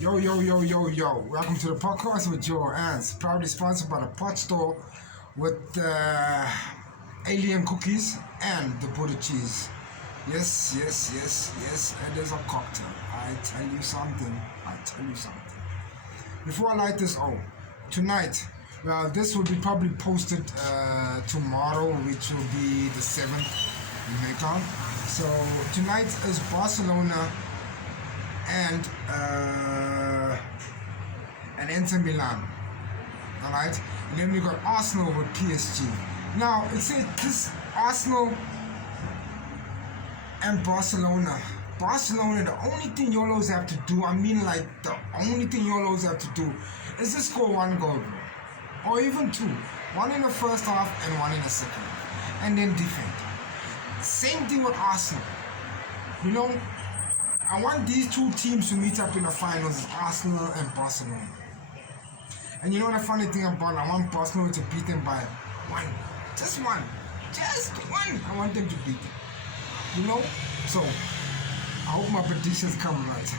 Yo, yo, yo, yo, yo. Welcome to the podcast with your aunts. Proudly sponsored by the Pot Store with alien cookies and the Buddha cheese. Yes, yes, yes, yes. It is a cocktail. I tell you something. Before I light this tonight, well, this will be probably posted tomorrow, which will be the 7th. So tonight is Barcelona and Inter Milan. Alright? And then we got Arsenal with PSG. Now, it says this Arsenal and Barcelona. Barcelona, the only thing YOLOs have to do, the only thing YOLOs have to do is just score one goal, bro. Or even two. One in the first half and one in the second half. And then defend. Same thing with Arsenal. You know, I want these two teams to meet up in the finals, Arsenal and Barcelona. And you know the funny thing about it, I want Barcelona to beat them by one. Just one. I want them to beat them. You know? So, I hope my predictions come right.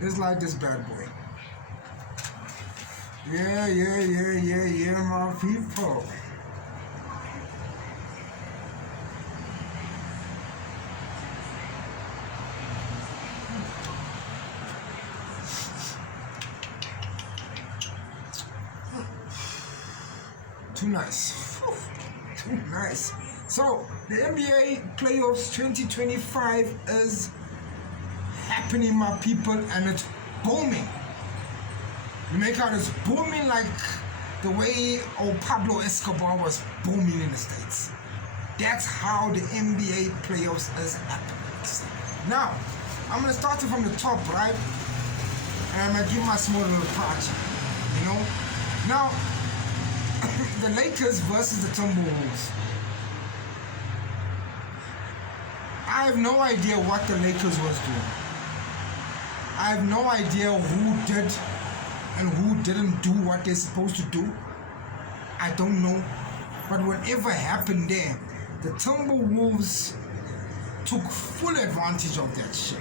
It's like this bad boy. Yeah, my people. Too nice. So, the NBA playoffs 2025 is happening, my people, and it's booming. It's booming like the way Pablo Escobar was booming in the States. That's how the NBA playoffs is happening. Now, I'm going to start it from the top, right? And I'm going to give my small little party, you know? Now, the Lakers versus the Timberwolves. I have no idea what the Lakers was doing. I have no idea who did and who didn't do what they're supposed to do. I don't know. But whatever happened there, the Timberwolves took full advantage of that shit.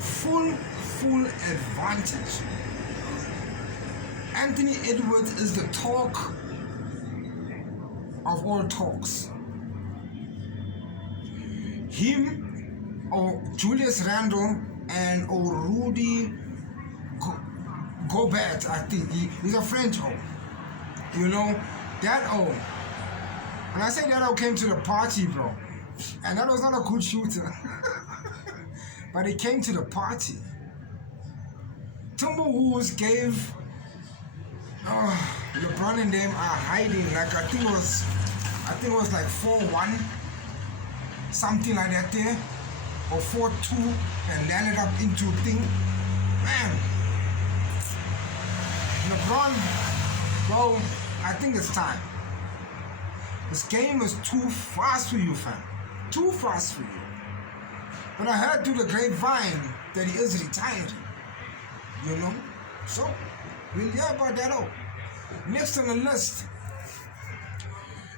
Full advantage. Anthony Edwards is the talk of all talks. Him, or Julius Randle, and Rudy Gobert, I think he's a French You know, that when I say that came to the party, bro, and that was not a good shooter, but he came to the party. Timberwolves gave LeBron and them are hiding. Like I think it was like 4-1, something like that there, or 4-2, and landed up into a thing. Man, LeBron, bro, I think it's time. This game is too fast for you, fam. Too fast for you. But I heard through the grapevine that he is retiring. You know, so. We'll hear about that Next on the list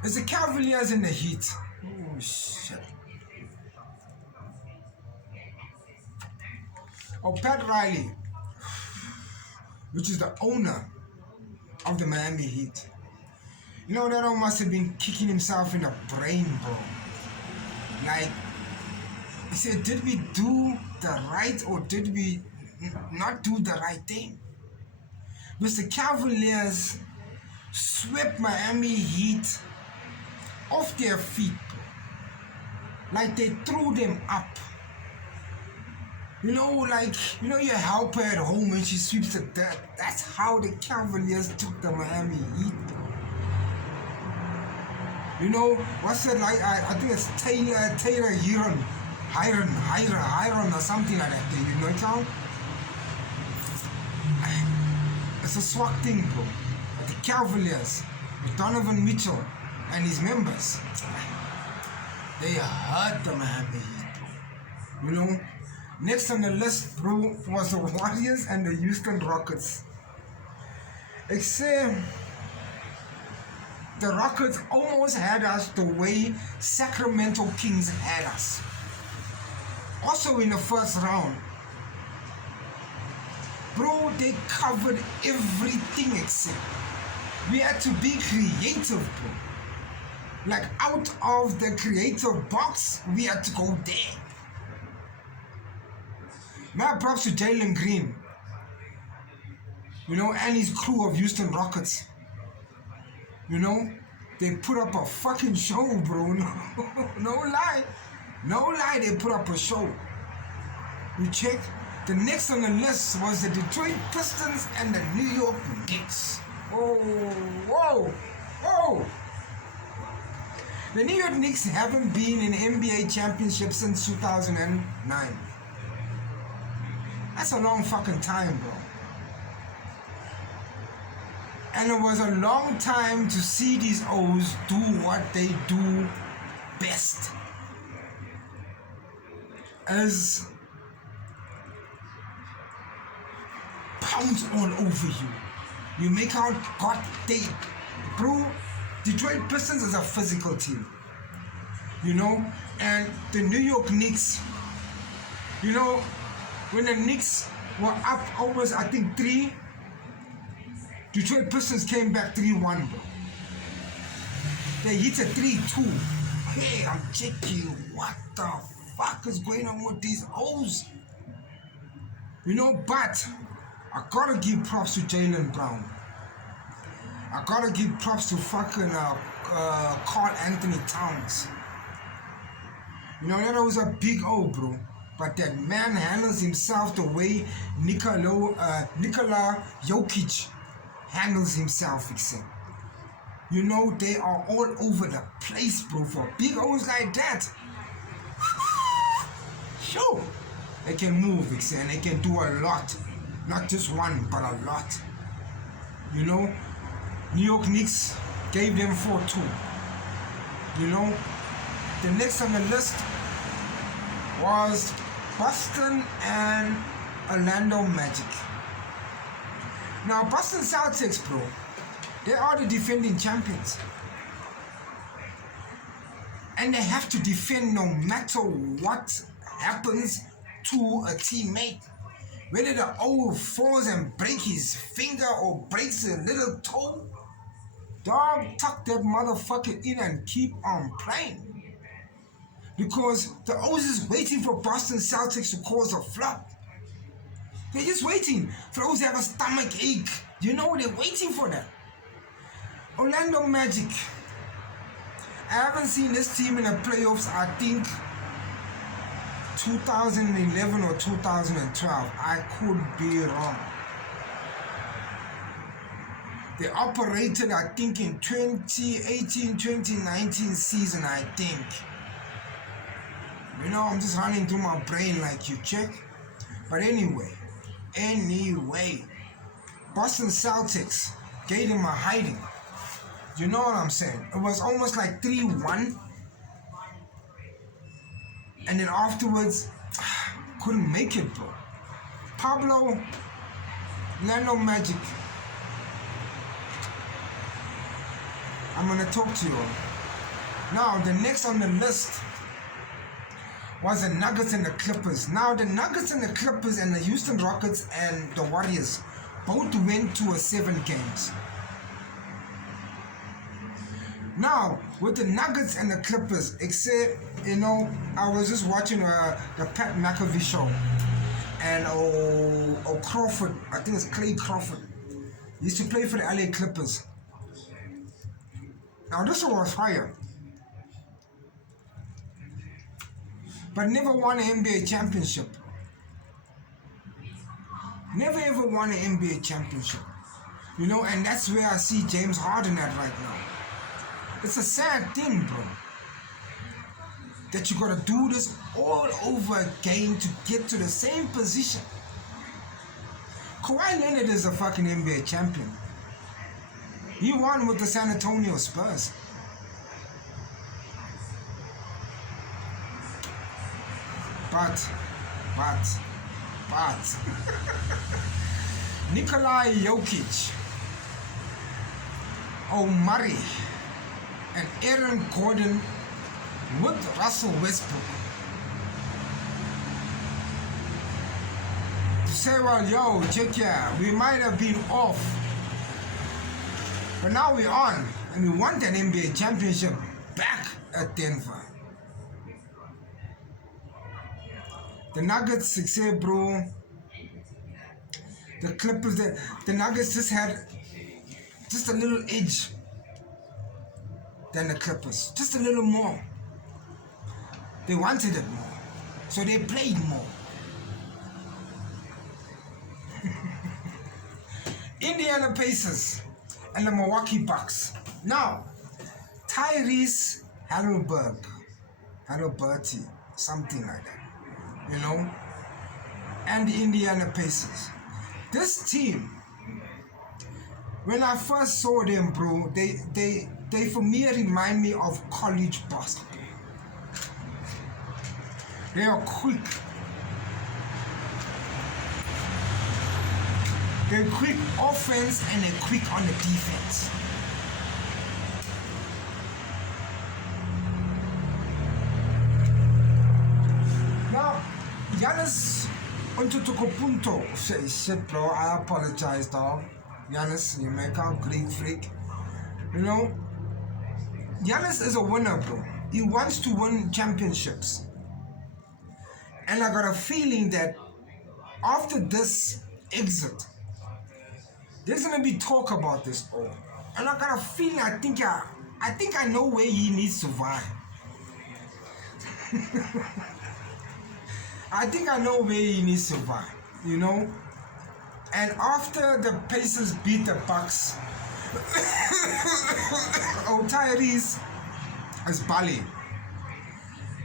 is the Cavaliers and the Heat. Oh, shit. Pat Riley, which is the owner of the Miami Heat. You know, that must have been kicking himself in the brain, bro. Like, he said, did we do the right or did we not do the right thing? Mr. Cavaliers swept Miami Heat off their feet. Like they threw them up. You know, your helper at home when she sweeps the dirt. That's how the Cavaliers took the Miami Heat. You know, what's it like? I think it's Taylor Hiron or something like that. You know, Tom? It's a swag thing, bro. The Cavaliers, with Donovan Mitchell and his members, they hurt the Miami Heat, bro. You know, next on the list, bro, was the Warriors and the Houston Rockets. Except the Rockets almost had us the way Sacramento Kings had us. Also in the first round, Bro, they covered everything except. We had to be creative, bro. Like out of the creative box, we had to go there. My props to Jalen Green, and his crew of Houston Rockets. They put up a fucking show, bro. No lie. No lie, they put up a show. You check. The next on the list was the Detroit Pistons and the New York Knicks. Whoa. The New York Knicks haven't been in NBA championship since 2009. That's a long fucking time, bro. And it was a long time to see these O's do what they do best. As pounds all over you. You make out God they, bro. Detroit Pistons is a physical team. And the New York Knicks, when the Knicks were up almost, I think, 3, Detroit Pistons came back 3-1, bro. They hit a 3-2. Hey, I'm checking what the fuck is going on with these O's. But I gotta give props to Jaylen Brown. I gotta give props to fucking Karl Anthony Towns. That was a big O, bro. But that man handles himself the way Nikola Jokic handles himself, except. They are all over the place, bro. For big O's like that. Sure. They can move, except, and they can do a lot. Not just one, but a lot. New York Knicks gave them 4-2. The next on the list was Boston and Orlando Magic. Now, Boston Celtics, bro, they are the defending champions. And they have to defend no matter what happens to a teammate. Whether the O falls and breaks his finger or breaks a little toe, dog, tuck that motherfucker in and keep on playing. Because the O's is waiting for Boston Celtics to cause a flop. They're just waiting for those to have a stomach ache. They're waiting for that. Orlando Magic. I haven't seen this team in the playoffs, I think, 2011 or 2012. I could be wrong. They operated, I think, in 2018-2019 season, I think. I'm just running through my brain like you check. But anyway, Boston Celtics gave them a hiding. You know what I'm saying? It was almost like 3-1. And then afterwards, couldn't make it, bro. Pablo, Orlando Magic. I'm going to talk to you. Now, the next on the list was the Nuggets and the Clippers. Now, the Nuggets and the Clippers and the Houston Rockets and the Warriors both went to 7 games. Now, with the Nuggets and the Clippers, except, I was just watching the Pat McAfee show. And Crawford, I think it's Clay Crawford, he used to play for the LA Clippers. Now, this one was fire. But never won an NBA championship. Never ever won an NBA championship. And that's where I see James Harden at right now. It's a sad thing, bro, that you gotta do this all over again to get to the same position. Kawhi Leonard is a fucking NBA champion. He won with the San Antonio Spurs. But Nikola Jokic, Murray, and Aaron Gordon with Russell Westbrook say, well, yo, check here, we might have been off, but now we're on, and we want an NBA championship back at Denver. The Nuggets, say, bro, the Clippers, the Nuggets just had just a little edge than the Clippers, just a little more. They wanted it more, so they played more. Indiana Pacers and the Milwaukee Bucks. Now, Tyrese Halliburton, something like that, you know, and the Indiana Pacers. This team, when I first saw them, bro, they for me remind me of college basketball. They are quick. They're quick offense and they're quick on the defense. Now, Giannis Antetokounmpo says, shit, bro, I apologize, dog. Giannis, you make out great freak. You know, Giannis is a winner, bro. He wants to win championships. And I got a feeling that after this exit, there's gonna be talk about this all. And I got a feeling, I think I know where he needs to vibe. I think I know where he needs to vibe, you know? And after the Pacers beat the Bucks, Tyrese is Bali.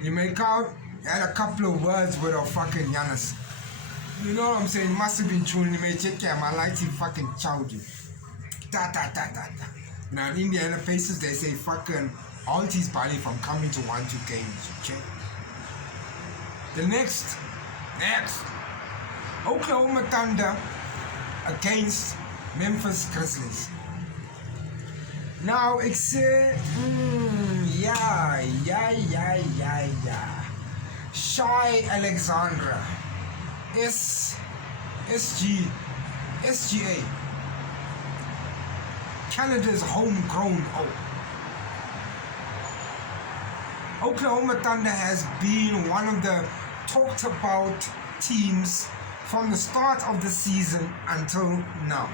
You make out, had a couple of words with a fucking Giannis. You know what I'm saying? Must have been true. You may check him. I like to fucking chow you. Now in Indiana Pacers, they say fucking halt his body from coming to 1-2 games. Okay. The next, Oklahoma Thunder against Memphis Grizzlies. Now it's Shai Alexandra, SGA, Canada's homegrown Oklahoma Thunder has been one of the talked about teams from the start of the season until now.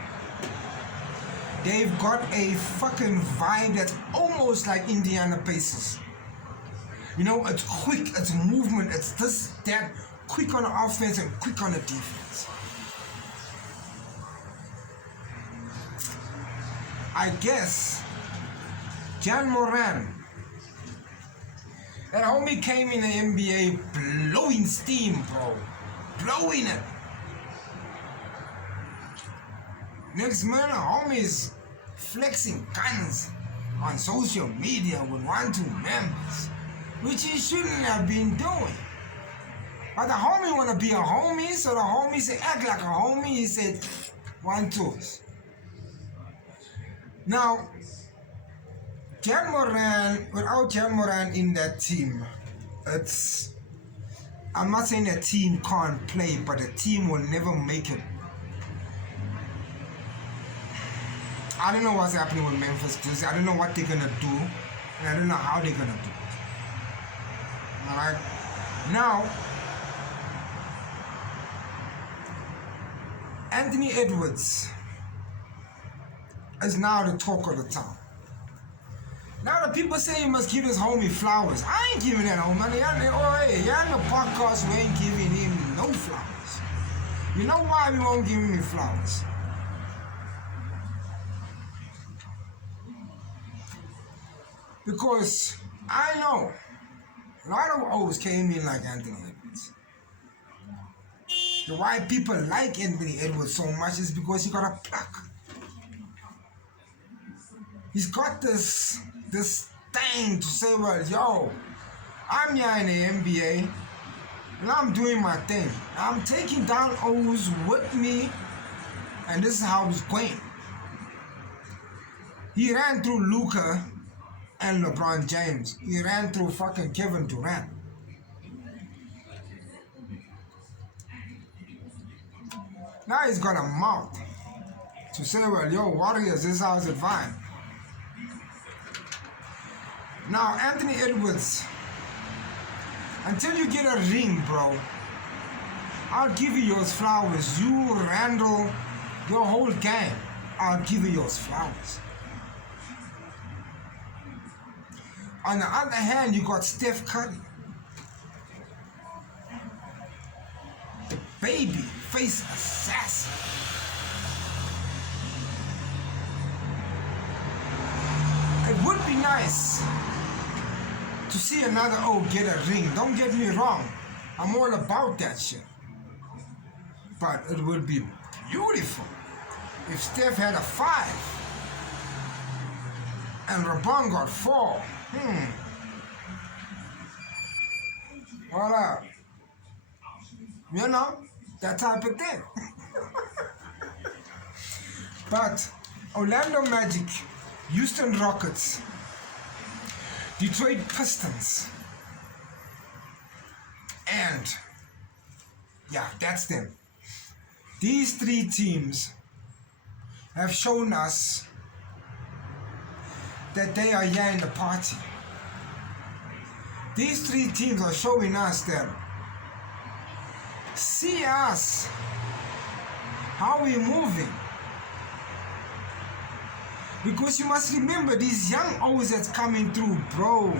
They've got a fucking vibe that's almost like Indiana Pacers. You know, it's quick, it's movement, it's this, that, quick on the offense and quick on the defense. I guess John Moran, that homie came in the NBA blowing steam, bro. Blowing it. Next minute, homies flexing guns on social media with 1-2 members, which he shouldn't have been doing. But the homie wanna be a homie, so the homie said, act like a homie. He said, 1-2s. Now, Jan Moran, without Jan Moran in that team, I'm not saying a team can't play, but a team will never make it. I don't know what's happening with Memphis Grizzlies. I don't know what they're gonna do, and I don't know how they're gonna do it. Alright? Now, Anthony Edwards is now the talk of the town. Now the people say you must give his homie flowers. I ain't giving that homie. Y'all the podcast, we ain't giving him no flowers. You know why we won't give him flowers? Because I know a lot of O's came in like Anthony Edwards. The why people like Anthony Edwards so much is because he got a pluck. He's got this thing to say, well, yo, I'm here in the NBA and I'm doing my thing. I'm taking down O's with me, and this is how it's going. He ran through Luka and LeBron James. He ran through fucking Kevin Durant. Now he's got a mouth to say, well, yo, Warriors, this is how's it fine. Now, Anthony Edwards, until you get a ring, bro, I'll give you yours flowers. You, Randall, your whole gang, I'll give you yours flowers. On the other hand, you got Steph Curry. The baby face assassin. It would be nice to see another O get a ring. Don't get me wrong. I'm all about that shit. But it would be beautiful if Steph had a 5 and LeBron got 4. What up? You know, that type of thing. But Orlando Magic, Houston Rockets, Detroit Pistons, and yeah, that's them. These 3 teams have shown us that they are here in the party. These 3 teams are showing us that, see us, how we moving. Because you must remember, these young O's that's coming through, bro,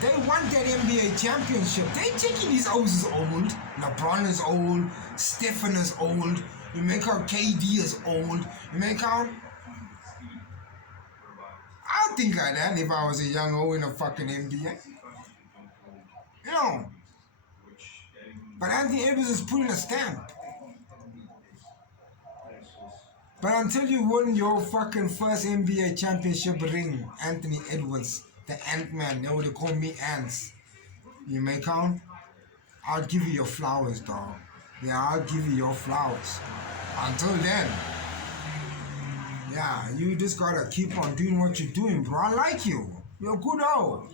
they want that NBA championship. They checking these O's is old. LeBron is old. Stephen is old. You make out KD is old. You make out... I'll think like that if I was a young O in a fucking NBA. You know. But Anthony Edwards is putting a stamp. But until you win your fucking first NBA championship ring, Anthony Edwards, the Ant-Man, they would call me Ants. You may count? I'll give you your flowers, dog. Yeah, I'll give you your flowers. Until then, yeah, you just gotta keep on doing what you're doing, bro. I like you. You're good, oh.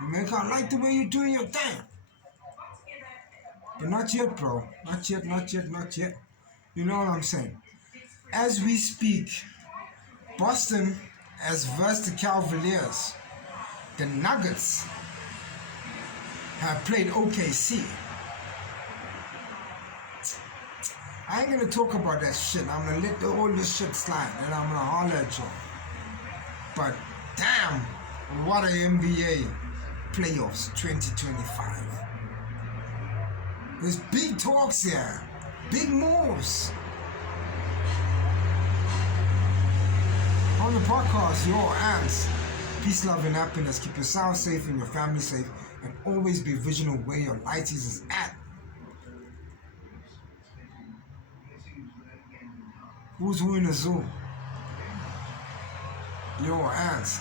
You may count, like the way you're doing your thing. But not yet, bro. Not yet, not yet, not yet. You know what I'm saying? As we speak, Boston has versed the Cavaliers. The Nuggets have played OKC. I ain't gonna talk about that shit. I'm gonna let all this shit slide and I'm gonna holler at you. But damn, what a NBA playoffs 2025. There's big talks here, big moves. On the podcast, your ants. Peace, love, and happiness. Keep yourself safe and your family safe. And always be vigilant where your lighties is at. Who's who in the zoo? Your ants.